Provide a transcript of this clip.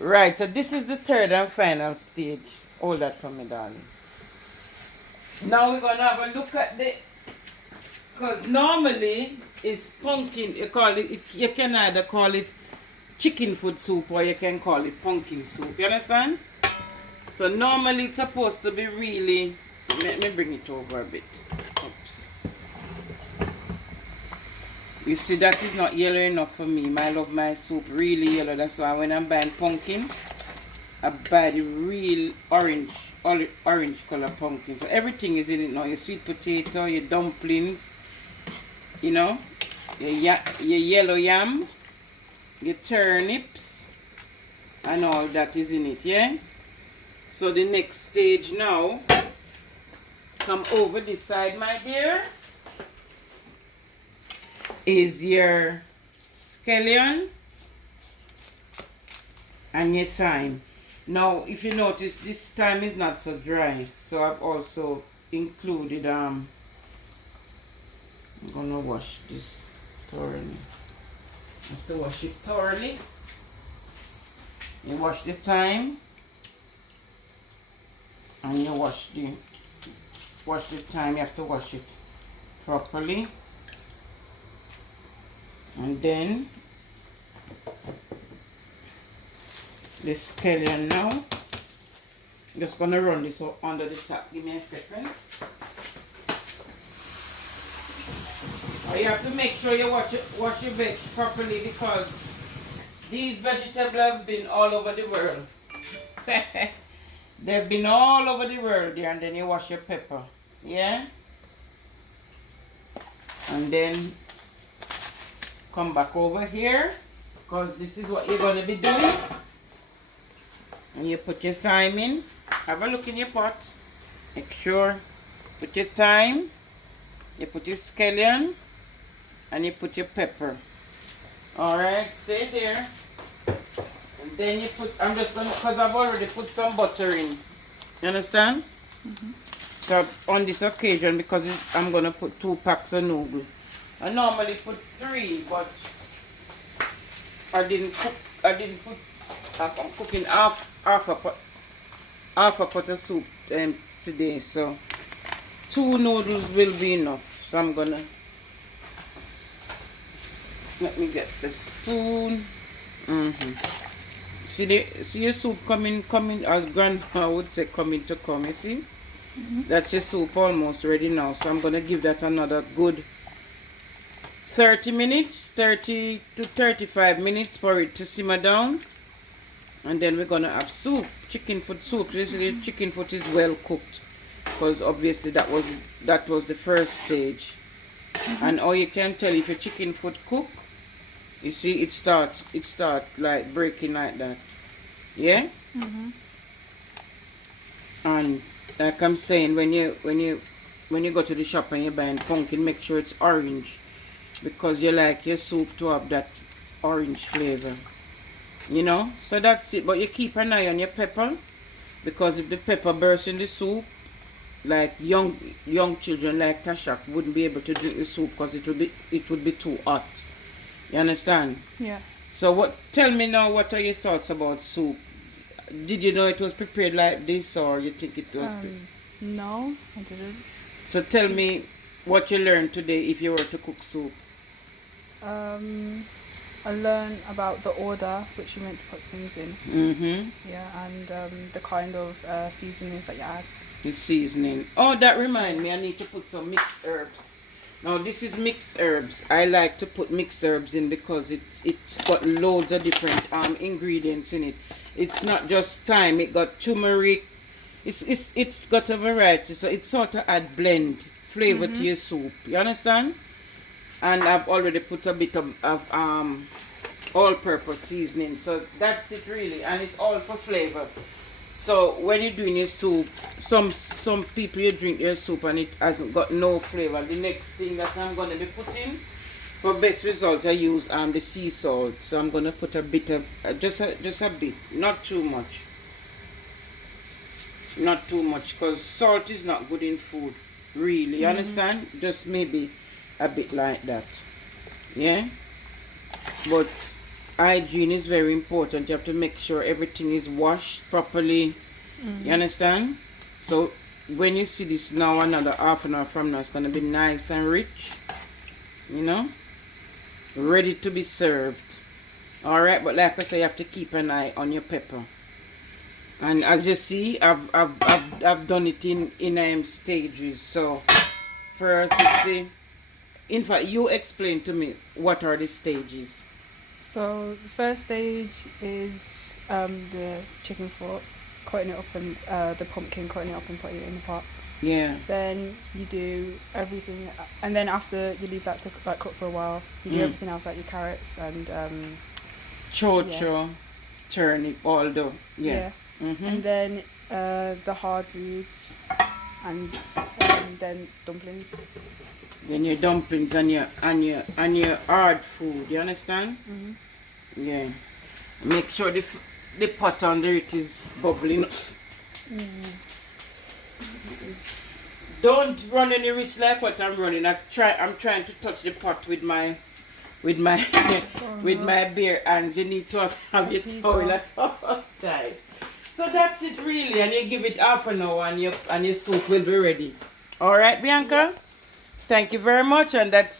Right, so this is the third and final stage. Hold that for me, darling. Now we're gonna have a look at the, because normally it's pumpkin. You call it. You can either call it chicken foot soup or you can call it pumpkin soup. You understand? So normally it's supposed to be really. Let me bring it over a bit. Oops. You see that is not yellow enough for me. I love my soup really yellow. That's why when I'm buying pumpkin, I buy the real orange color pumpkin. So everything is in it now. Your sweet potato, your dumplings, you know, your yellow yam, your turnips, and all that is in it, yeah? So the next stage now, come over this side, my dear, is your scallion and your thyme. Now, if you notice, this thyme is not so dry, so I've also included, I'm gonna wash this thoroughly. I have to wash it thoroughly. You wash the thyme, and you wash the thyme. You have to wash it properly, and then the scallion now. Just gonna run this under the top. Give me a second. You have to make sure you wash your veg properly because these vegetables have been all over the world. They've been all over the world there, and then you wash your pepper. Yeah? And then come back over here because this is what you're going to be doing. And you put your thyme in. Have a look in your pot. Make sure. Put your thyme. You put your scallion. And you put your pepper. Alright, stay there. And then you put, I'm just gonna, because I've already put some butter in. You understand? Mm-hmm. So on this occasion, because I'm gonna put 2 packs of noodles. I normally put 3, but I'm cooking half a pot of soup today. So 2 noodles will be enough. So I'm gonna, let me get the spoon. See your soup coming, as grandma would say, coming to come, you see? That's your soup almost ready now. So I'm going to give that another good 30 minutes, 30 to 35 minutes for it to simmer down. And then we're going to have soup, chicken foot soup. You see the chicken foot is well cooked because obviously that was the first stage. And all you can tell if your chicken foot cook, you see it starts like breaking like that. Yeah? And like I'm saying, when you go to the shop and you're buying pumpkin, make sure it's orange because you like your soup to have that orange flavor. You know? So that's it. But you keep an eye on your pepper because if the pepper bursts in the soup, like young children like Tashak wouldn't be able to drink the soup because it would be too hot. You understand? Yeah. So tell me now, what are your thoughts about soup? Did you know it was prepared like this or you think it was No, I didn't. So tell me what you learned today if you were to cook soup. I learned about the order which you meant to put things in. Yeah, and the kind of seasonings that you add. The seasoning. Oh, that reminds me, I need to put some mixed herbs. Now this is mixed herbs. I like to put mixed herbs in because it's got loads of different ingredients in it. It's not just thyme. It got turmeric. It's got a variety. So it sort of add blend flavor to your soup. You understand? And I've already put a bit of all-purpose seasoning. So that's it really, and it's all for flavor. So when you're doing your soup, some people you drink your soup and it hasn't got no flavor. The next thing that I'm going to be putting for best results, I use the sea salt. So I'm going to put a bit of just a bit, not too much, because salt is not good in food, really. You understand? Just maybe a bit like that, yeah. But hygiene is very important. You have to make sure everything is washed properly. You understand? So when you see this now, another half an hour from now, it's gonna be nice and rich. You know, ready to be served. All right, but like I say, you have to keep an eye on your pepper. And as you see, I've done it in stages. So first, it's the. In fact, you explain to me what are the stages. So the first stage is the chicken fork, cutting it up, and the pumpkin, cutting it up and putting it in the pot. Yeah. Then you do everything, and then after you leave that to like cook for a while, you do everything else, like your carrots and Chocho, turnip, all the yeah. and then the hard foods, and then dumplings. Then your dumplings and your hard food. You understand? Yeah. Make sure the pot under it is bubbling. Don't run any risk like what I'm running. I'm trying to touch the pot with my with my bare hands. You need to have your towel at all time. So that's it really, and you give it half an hour and your soup will be ready. Alright, Bianca? Thank you very much, and that's